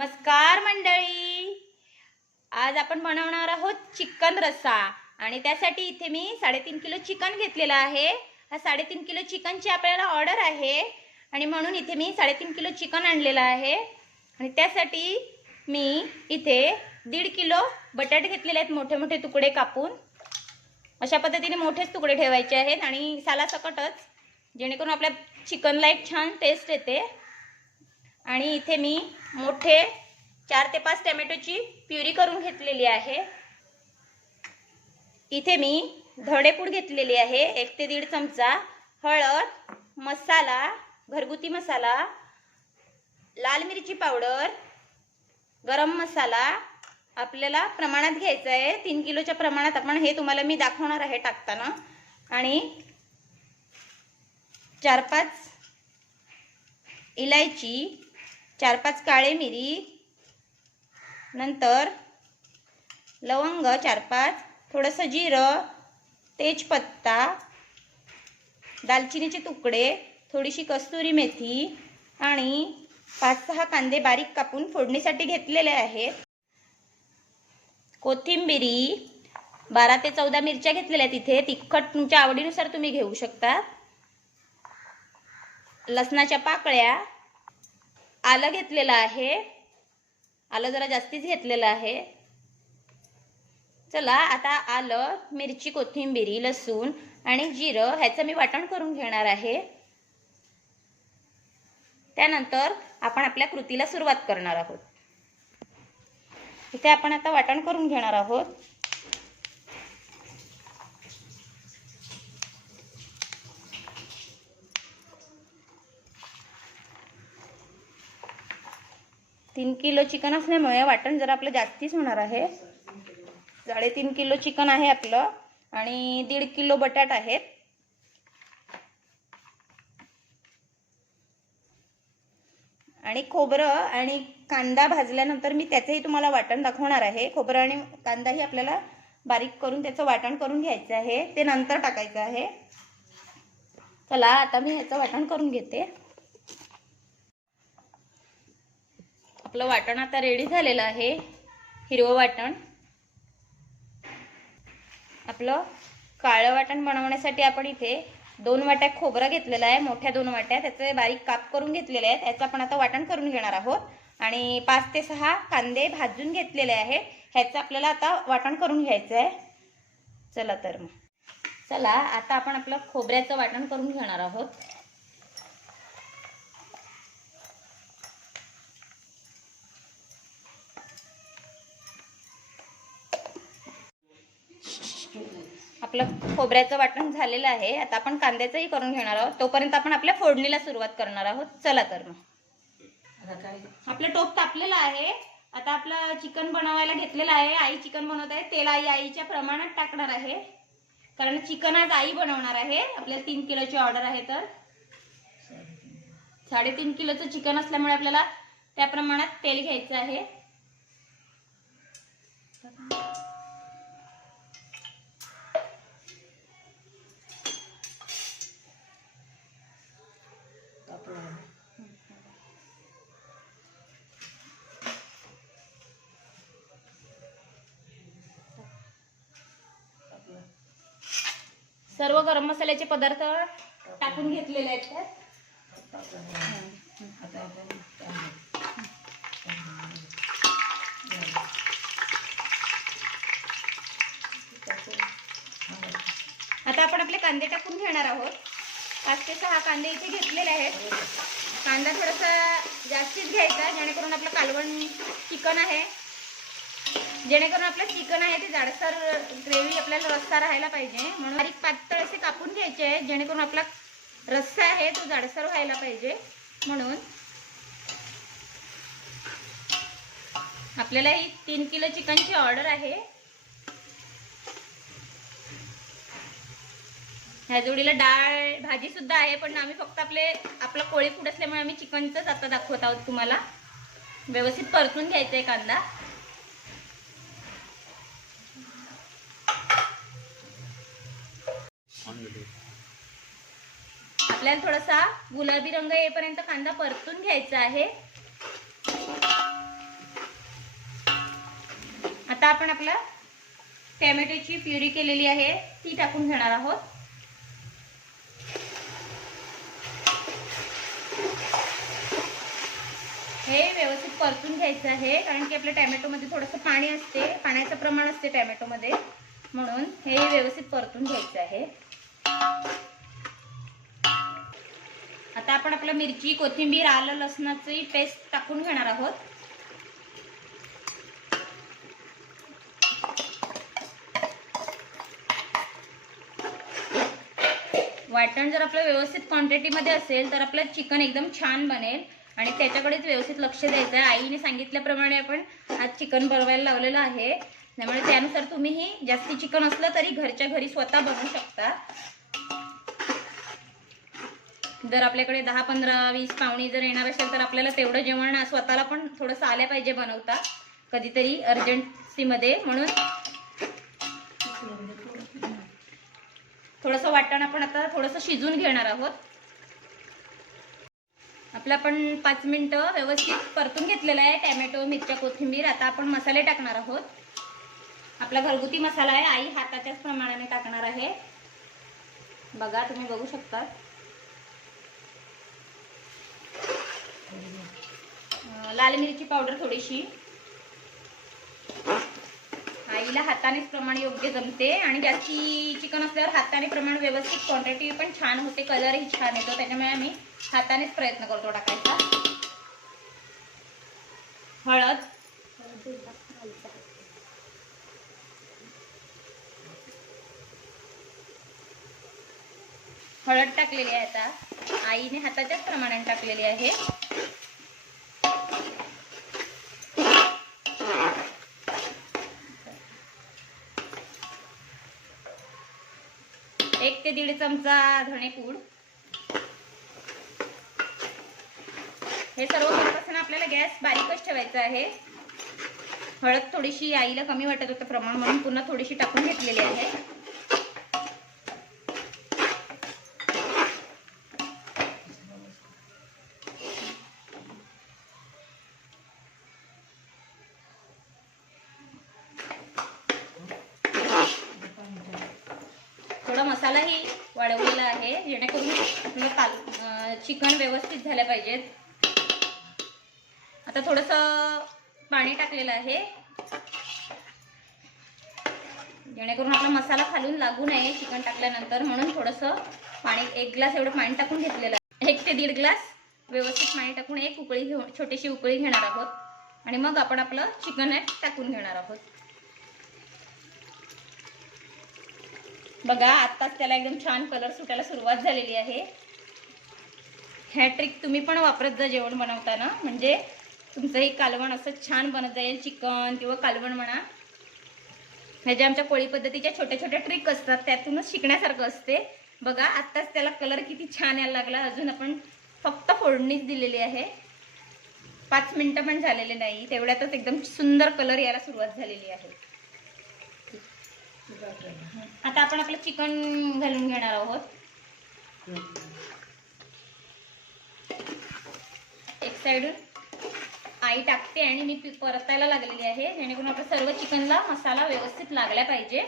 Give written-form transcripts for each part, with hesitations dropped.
नमस्कार मंडळी, आज आपण बनवणार आहोत चिकन रस्सा आणि त्यासाठी इथे मी 3.5 किलो चिकन घेतलेला आहे। हा 3.5 किलो चिकनची आपल्याला ऑर्डर आहे आणि म्हणून इथे मी 3.5 किलो चिकन आणलेला आहे आणि त्यासाठी मी इथे 1.5 किलो बटाटे घेतलेले आहेत, मोठे मोठे तुकडे कापून। अशा पद्धतीने मोठेच तुकडे ठेवायचे आहेत आणि सालासकटच, जेणेकरून आपल्या चिकनला एक छान टेस्ट येते। आणि इथे मी मोठे 4 ते 5 टोमॅटोची प्युरी करून घेतलेली आहे। इथे मी धडेपूड घेतलेली आहे 1 ते 1.5 चमचा, हळद, मसाला, घरगुती मसाला, लाल मिरची पावडर, गरम मसाला आपल्याला प्रमाणात घ्यायचा आहे। 3 किलोच्या प्रमाणात आपण हे तुम्हाला मी दाखवणार आहे टाकताना। आणि 4-5 इलायची, 4-5 काळे मिरी, नंतर लवंग 4-5, थोडंसं जिरं, तेजपत्ता, दालचिनीचे तुकडे, थोडीशी कस्तुरी मेथी आणि 5-6 कांदे बारीक कापून फोडणीसाठी घेतलेले आहेत। कोथिंबिरी 12 ते 14 मिरच्या घेतलेल्या आहेत। इथे तिखट तुमच्या आवडीनुसार तुम्ही घेऊ शकता। लसणाच्या पाकळ्या, आलं घेतलेलं आहे, आलं जरा जास्तीच घेतलेलं आहे। चला आता आलं, मिरची, कोथिंबिरी, लसूण आणि जिरं ह्याचं मी वाटण करून घेणार आहे। त्यानंतर आपण आपल्या कृतीला सुरुवात करणार आहोत। इथे आपण आता वाटण करून घेणार आहोत। तीन किलो चिकन असल्यामुळे वाटण जरा आपलं जास्तीच होणार आहे। 3.5 किलो चिकन आहे आपलं आणि 1.5 किलो बटाट आहेत। आणि खोबरं आणि कांदा भाजल्यानंतर मी त्याचंही तुम्हाला वाटण दाखवणार आहे। खोबरं आणि कांदाही आपल्याला बारीक करून त्याचं वाटण करून घ्यायचं आहे, ते नंतर टाकायचं आहे। चला आता मी ह्याचं वाटण करून घेते। आपलं वाटण आता रेडी झालेलं आहे, हिरवं वाटण। आपलं काळं वाटण बनवण्यासाठी आपण इथे 2 वाट्या खोबरं घेतलेलं आहे, मोठ्या 2 वाट्या, त्याचे बारीक काप करून घेतलेले आहेत। याचं आपण आता वाटण करून घेणार आहोत। आणि 5 ते 6 कांदे भाजून घेतलेले आहे, ह्याचं आपल्याला आता वाटण करून घ्यायचं आहे। चला तर मग चला आता आपण आपलं खोबऱ्याचं वाटण करून घेणार आहोत। आपलं खोबऱ्याचं वाटण झालेलं आहे। आता आपण कांद्याचंही करून घेणार आहोत, तोपर्यंत आपण आपल्या फोडणीला सुरुवात करणार आहोत। चला तर मग आपलं टोप तापलेलं आहे। आता आपलं चिकन बनवायला घेतलेलं आहे, आई चिकन बनवत आहे, तेल आई आईच्या प्रमाणात टाकणार आहे, कारण चिकन आज आई बनवणार आहे। आपल्याला 3 किलोची ऑर्डर आहे, तर 3.5 किलोचं चिकन असल्यामुळे आपल्याला त्या प्रमाणात तेल घ्यायचं आहे। सर्व गरम मसाल्याचे पदार्थ टाकून घेतलेले आहेत। आता आपण आपले कांदे टाकून घेणार आहोत। 5 ते 6 कांदे इथे घेतलेले आहेत। कांदा थोडासा जास्तीच घ्यायचा, जेणेकरून आपलं कालवण चिकन आहे, जेणेकरून आपलं चिकन आहे ते जाडसर ग्रेव्ही आपल्याला रस्सा राहायला पाहिजे, म्हणून बारीक पातळ असे कापून घ्यायचे आहे, जेणेकरून आपला रस्सा आहे तो जाडसर व्हायला पाहिजे। म्हणून आपल्याला ही 3 किलो चिकनची ऑर्डर आहे। ह्या जोडीला डाळ भाजी सुद्धा आहे, पण आम्ही फक्त आपलं कोळी फूड असल्यामुळे आम्ही चिकनचंच आता दाखवत आहोत तुम्हाला। व्यवस्थित परतून घ्यायचा आहे कांदा। आपल्याला थोडासा गुलाबी रंग येईपर्यंत कांदा परतून घ्यायचा आहे। आपण आपला टॅमॅटोची प्युरी केलेली आहे ती टाकून घेणार आहोत. हे व्यवस्थित परतून घ्यायचं आहे, कारण की आपल्या टॅमॅटोमध्ये थोडंसं पाणी असते, पाण्याचं प्रमाण असते टॅमॅटोमध्ये, म्हणून हे व्यवस्थित परतून घ्यायचं आहे. आता आपण आपलं मिरची, कोथिंबीर, आलं लसणाची पेस्ट टाकून घेणार आहोत. वाटण जर आपलं व्यवस्थित क्वांटिटीमध्ये असेल तर आपलं चिकन एकदम छान बनेल आणि त्याच्याकडेच व्यवस्थित लक्ष द्यायचं आहे. आईने सांगितल्याप्रमाणे आपण आज चिकन बनवायला लावलेलं आहे, त्यामुळे त्यानुसार तुम्हीही जास्ती चिकन असलं तरी घरच्या घरी स्वतः बनवू शकता. जर आपल्याकडे 10, 15, 20 पाहुणे जर येणार असेल तर आपल्याला तेवढं जेवण स्वतःला पण थोडंसं आलं पाहिजे बनवता कधीतरी अर्जन्सीमध्ये, म्हणून थोडंसं वाटण आपण आता थोडंसं शिजून घेणार आहोत. आपलं आपण 5 मिनिटं व्यवस्थित परतून घेतलेलं आहे टॅमॅटो, मिरच्या, कोथिंबीर. आता आपण मसाले टाकणार आहोत. आपला घरगुती मसाला आहे, आई हाताच्याच प्रमाणाने टाकणार आहे. बघा, तुम्ही बघू शकता. लाल मिरची पावडर थोडीशी, आईला हातानेच प्रमाण योग्य जमते आणि जास्ती चिकन असल्यावर हाताने प्रमाण व्यवस्थित क्वांटिटी पण छान होते, कलरही छान येतो, त्याच्यामुळे आम्ही हातानेच प्रयत्न करतो टाकायचा. हळद, हळद टाकलेली आहे. आता आईने हाताच्याच प्रमाणाने टाकलेली आहे. एक ते 1.5 चमचा धणेपूड. हे सर्व करत असताना आपल्याला गॅस बारीकच ठेवायचा आहे. हळद थोडीशी आईला कमी वाटत होतं प्रमाण, म्हणून पुन्हा थोडीशी टाकून घेतलेली आहे. थोडा मसालाही वाढवलेला आहे, जेणेकरून आपलं चिकन व्यवस्थित झालं पाहिजेत. आता थोडंसं पाणी टाकलेलं आहे, जेणेकरून आपला मसाला खालून लागू नये चिकन टाकल्यानंतर, म्हणून थोडंसं पाणी, 1 ग्लास एवढं पाणी टाकून घेतलेलं आहे. 1 ते 1.5 ग्लास व्यवस्थित पाणी टाकून एक उकळी घेऊन, छोटीशी उकळी घेणार आहोत आणि मग आपण आपलं चिकन टाकून घेणार आहोत. बघा, आत्ताच त्याला एकदम छान कलर सुटायला सुरुवात झालेली आहे. ह्या ट्रिक तुम्ही पण वापरत जा जेवण बनवताना, म्हणजे तुमचंही कालवण असं छान बनत जाईल. चिकन किंवा कालवण म्हणा, ह्या ज्या आमच्या कोळी पद्धतीच्या छोट्या छोट्या ट्रिक असतात त्यातूनच शिकण्यासारखं असते. बघा, आत्ताच त्याला कलर किती छान यायला लागला. अजून आपण फक्त फोडणीच दिलेली आहे, 5 मिनिटं पण झालेले नाही, तेवढ्यातच एकदम सुंदर कलर यायला सुरुवात झालेली आहे. आता आपण आपलं चिकन घालून घेणार आहोत. एक साइडून आई टाकते आणि मी परतायला लागलेली आहे, जेणेकरून आपल्या सर्व चिकनला मसाला व्यवस्थित लागला पाहिजे.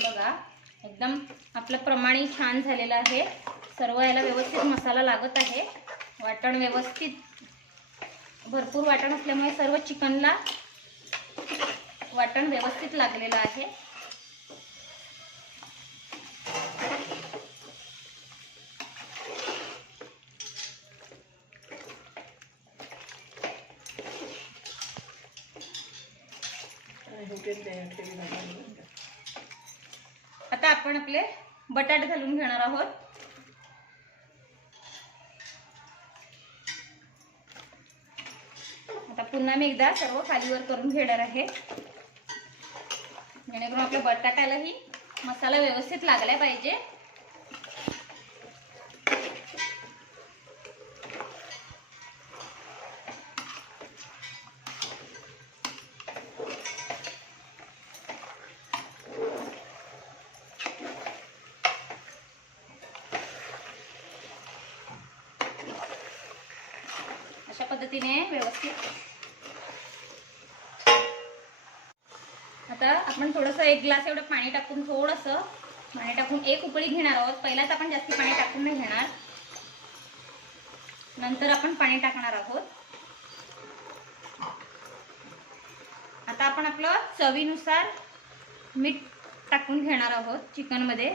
बघा, एकदम आपलं प्रमाण छान झालेलं आहे. सर्व याला व्यवस्थित मसाला लागत आहे. वाटण व्यवस्थित, भरपूर वाटण असल्यामुळे सर्व चिकनला वाटण व्यवस्थित लागलेलं आहे. आता आपण आपले बटाटे घालून घेणार आहोत. आता पुन्हा मी एकदा सर्व खालीवर करून घेणार आहे, जेणेकरून आपल्या बटाट्यालाही मसाला व्यवस्थित लागला पाहिजे. पद्धतीने व्यवस्थित. आता आपण थोडंसं 1 ग्लास एवढं पाणी टाकून थोडंसं पाणी टाकून एक उकळी घेणार आहोत. पहिलाच आपण जास्ती पाणी टाकून नाही घेणार, नंतर आपण पाणी टाकणार आहोत. आता आपण आपलं चवीनुसार मीठ टाकून घेणार आहोत चिकनमध्ये.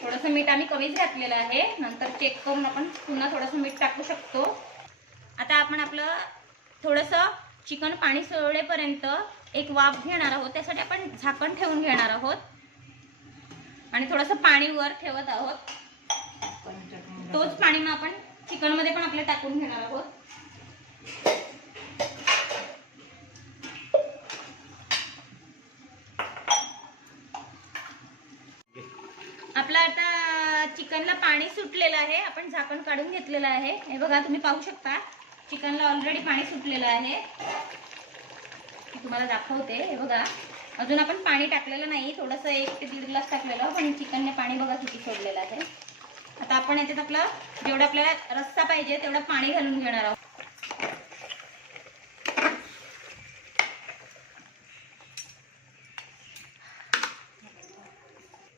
थोडंसं मीठ आम्ही कमीच घातलेलं आहे, नंतर चेक करून आपण पुन्हा थोडंसं मीठ टाकू शकतो. आता आपण आपलं थोडंसं चिकन पाणी सोडेपर्यंत एक वाफ घेणार आहोत. त्यासाठी आपण झाकण ठेवून घेणार आहोत आणि थोडंसं पाणी वर ठेवत आहोत. तोच पाणी मग आपण चिकनमध्ये पण आपले टाकून घेणार आहोत. आपलं आता चिकनला पाणी सुटलेलं आहे. आपण झाकण काढून घेतलेलं आहे. हे बघा, तुम्ही पाहू शकता चिकनला ऑलरेडी पाणी सुटलेलं आहे. तुम्हाला दाखवते. हे बघा, अजून आपण पाणी टाकलेलं नाही. थोडंसं 1 ते 1.5 ग्लास टाकलेलं, पण चिकनने पाणी बघा किती सोडलेलं आहे. आता आपण याच्यात आपलं जेवढं आपल्याला रस्सा पाहिजे तेवढं पाणी घालून घेणार आहोत.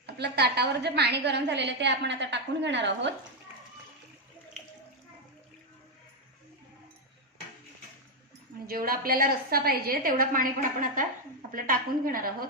आपलं ताटावर जे पाणी गरम झालेलं ते आपण आता टाकून घेणार आहोत. जेवढा आपल्याला रस्सा पाहिजे तेवढं पाणी पण आपण आता आपलं टाकून घेणार आहोत.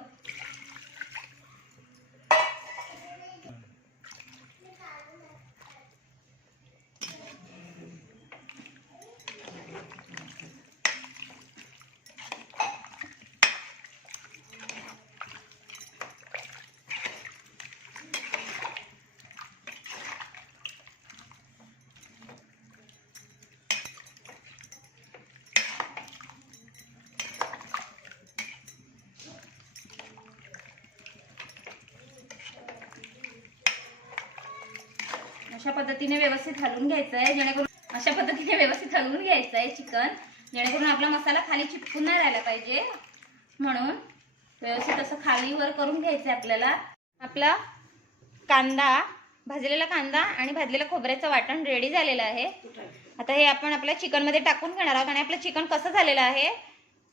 अशा पद्धतीने व्यवस्थित हलवून घ्यायचं आहे, जेणेकरून अशा पद्धतीने व्यवस्थित हलवून घ्यायचं आहे चिकन, जेणेकरून आपला मसाला खाली चिपकून नाही राहिला पाहिजे. म्हणून व्यवस्थित असं खाली वर करून घ्यायचं आहे आपल्याला. आपला कांदा, भाजलेला कांदा आणि भाजलेलं खोबऱ्याचं वाटण रेडी झालेलं आहे. आता हे आपण आपल्या चिकनमध्ये टाकून घेणार आहोत. आणि आपलं चिकन कसं झालेलं आहे,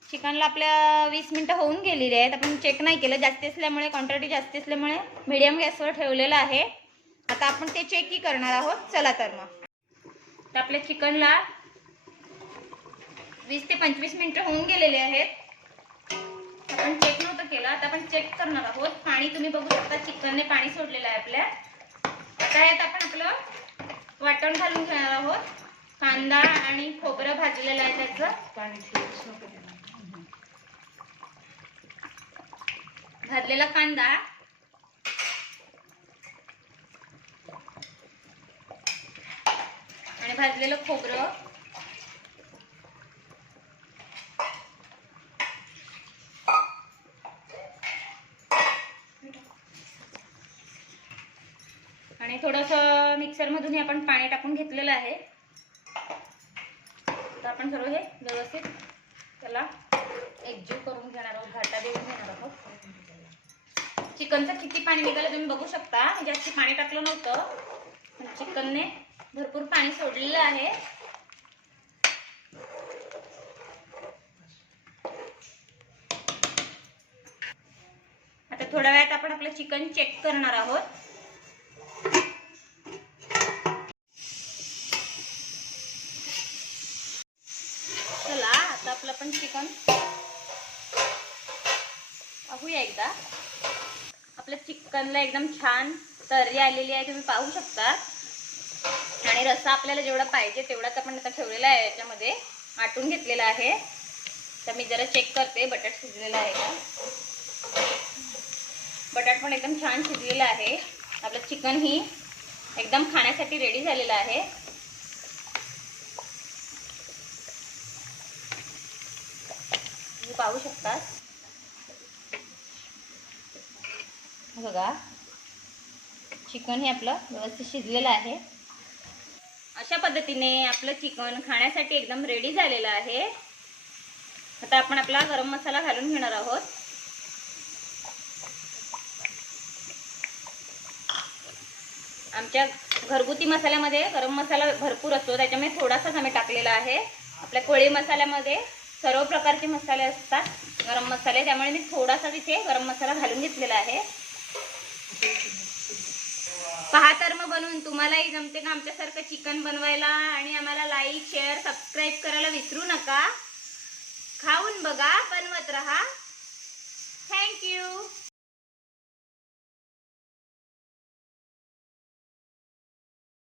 चिकनला आपल्या 20 मिनिटं होऊन गेलेली आहेत. आपण चेक नाही केलं, जास्ती असल्यामुळे, क्वांटिटी जास्ती असल्यामुळे मीडियम गॅसवर ठेवलेलं आहे. आता आपण ते चेकही करणार आहोत. चला तर मग. तर आपल्या चिकनला 20 ते 25 मिनिटं होऊन गेलेले आहेत. आपण चेक नव्हतं केलं, आता आपण चेक करणार आहोत. पाणी तुम्ही बघू शकता, चिकनने पाणी सोडलेलं आहे आपल्या. आता यात आपण आपलं वाटण घालून घेणार आहोत. कांदा आणि खोबरं भाजलेलं आहे त्याचं. भाजलेला कांदा आणि भाजलेलं खोबरं आणि थोडंसं मिक्सरमधून आपण पाणी टाकून घेतलेलं आहे. तर आपण सर्व हे व्यवस्थित त्याला एकजीव करून घेणार आहोत, घाटा देऊन घेणार आहोत. चिकनचं किती पाणी निघालं तुम्ही बघू शकता. जास्त पाणी टाकलं नव्हतं, पण चिकनने भरपूर पाणी सोडलेलं आहे. आता थोड्या वेळात आपण आपलं चिकन चेक करणार आहोत. चला, आता आपलं पण चिकन पाहूया एकदा. आपल्या चिकनला एकदम छान तर्री आलेली आहे, तुम्ही पाहू शकता. आणि रस्सा आपल्याला जेवढा पाहिजे तेवढाच आपण आता ठेवलेला आहे, याच्यामध्ये आटून घेतलेला आहे. तर मी जरा चेक करते बटाट शिजलेला आहे का. बटाट पण एकदम छान शिजलेला आहे. आपलं चिकन ही एकदम खाण्यासाठी रेडी झालेलं आहे. तुम्ही पाहू शकता. बघा, चिकन हे आपलं व्यवस्थित शिजलेलं आहे. अशा पद्धतीने आपलं चिकन खाण्यासाठी एकदम रेडी झालेलं आहे। आता आपण आपला गरम मसाला घालून घेणार आहोत। आमच्या घरगुती मसाल्यामध्ये गरम मसाला भरपूर असतो, त्याच्यामुळे थोडासाच आम्ही टाकलेला आहे। आपल्या कोळी मसाल्यामध्ये सर्व प्रकारचे मसाले असतात गरम मसाले, त्यामुळे मी थोडासा तिथे गरम मसाला घालून घेतलेला आहे। पहा तर मग बनवून तुम्हालाही जमते का आमच्यासारखं चिकन बनवायला, आणि आम्हाला लाईक शेअर सबस्क्राईब करायला विसरू नका। खाऊन बघा, बनवत रहा। थँक्यू।